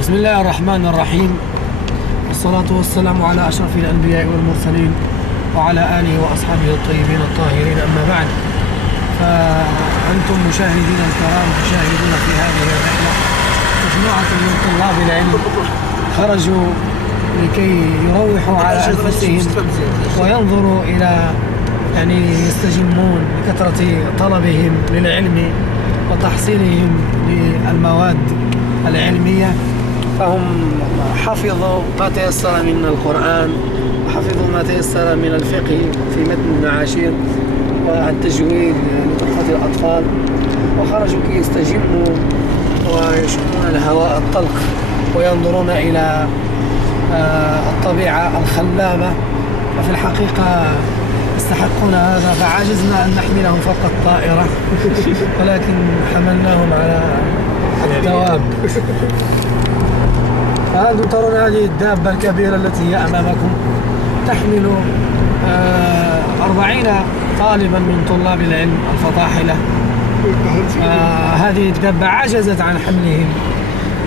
بسم الله الرحمن الرحيم، والصلاة والسلام على أشرف الأنبياء والمرسلين وعلى آله وأصحابه الطيبين الطاهرين، أما بعد. فأنتم مشاهدينا الكرام تشاهدون في هذه الرحلة مجموعة من طلاب العلم خرجوا لكي يروحوا على أنفسهم وينظروا إلى يستجمون بكثرة طلبهم للعلم وتحصيلهم للمواد العلمية. فهم حفظوا ما تيسر من القرآن وحفظوا ما تيسر من الفقه في متن المعاشير والتجويد لتحفة الأطفال، وخرجوا كي يستجموا ويشمون الهواء الطلق وينظرون إلى الطبيعة الخلابة. وفي الحقيقة يستحقون هذا، فعجزنا أن نحملهم فوق الطائرة ولكن حملناهم على الدواب. فأنتم ترون هذه الدابة الكبيرة التي هي أمامكم تحمل 40 طالبا من طلاب العلم الفطاحلة. هذه الدابة عجزت عن حملهم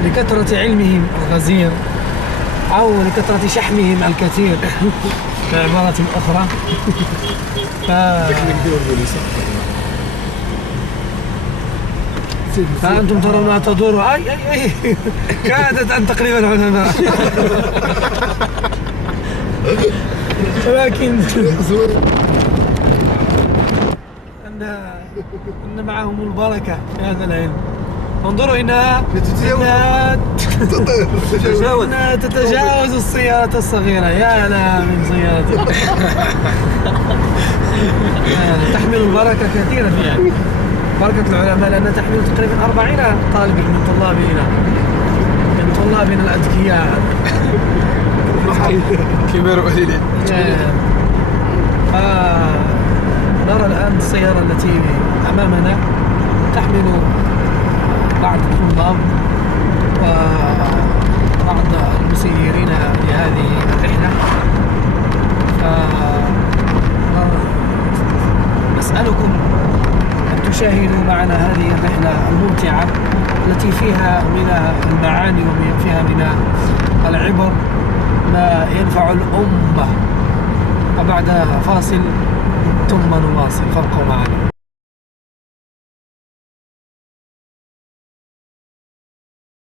لكثرة علمهم الغزير أو لكثرة شحمهم الكثير بعبارة أخرى. فأنتم ترون تدور أي كادت أن تقريبا العلماء ولكن أن معهم البركة في هذا العلم. انظروا إنها تتجاوز السيارة الصغيرة. يا لها من سيارة تحمل البركة كثيرا فيها، بركة العلماء، لأنها تحمل تقريبا 40 طالب من طلابنا الأذكياء كبار قليلين. نرى الآن السيارة التي أمامنا تحمل بعض الطلاب وبعض المسيرين لهذه الرحلة. نسألكم أن تشاهدوا معنا هذه الرحلة الممتعة التي فيها من المعاني وفيها من العبر ما ينفع الأمة. وبعد فاصل ثم نواصل، فابقوا معنا.